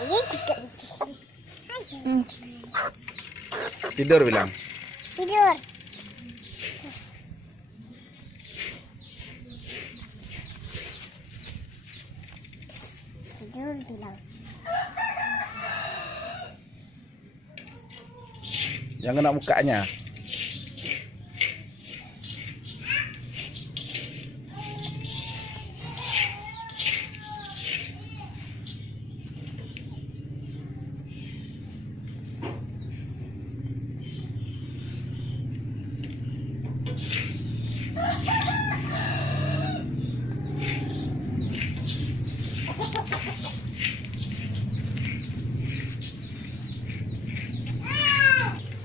Ini juga. Tidur bilang. Tidur. Tidur bilang. Yang kena mukanya.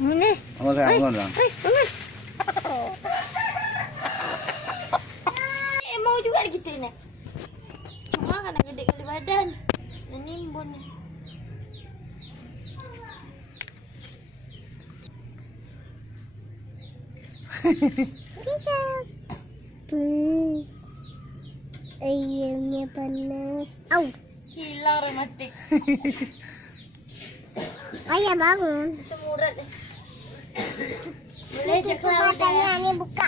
Mana? Bangun sayang, bangun bang. Bangun. Mau juga gitu ini. Cuma karena gede kali badan. Dan nimbun. Ayamnya panas. Au. Hilang rematik. Ayah bangun. Semurat. Boleh cek matanya ini buka.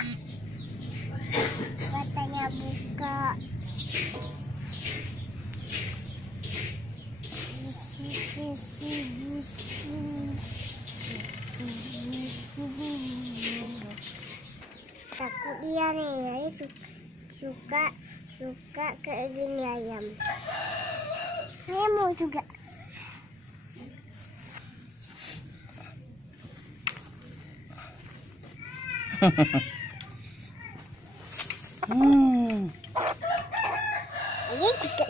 Matanya buka. Takut dia nih, suka kayak gini ayam. Saya mau juga. Ini juga.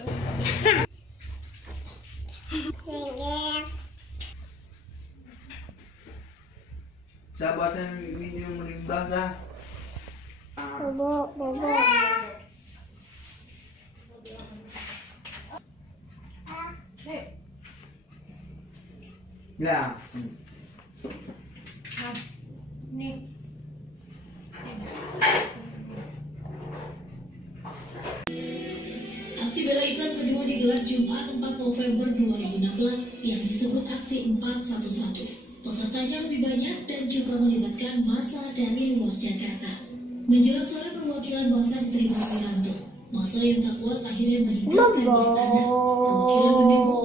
Sahabatnya minum limbah dah. Bobo. Ya. Nih. Aksi bela Islam kedua digelar Jumat 4 November 2016 yang disebut Aksi 411. Pesertanya lebih banyak dan juga melibatkan massa dari luar Jakarta. Menjelang sore perwakilan massa diterima Wiranto. Massa yang tak puas akhirnya meninggalkan istana. Perwakilan pendemo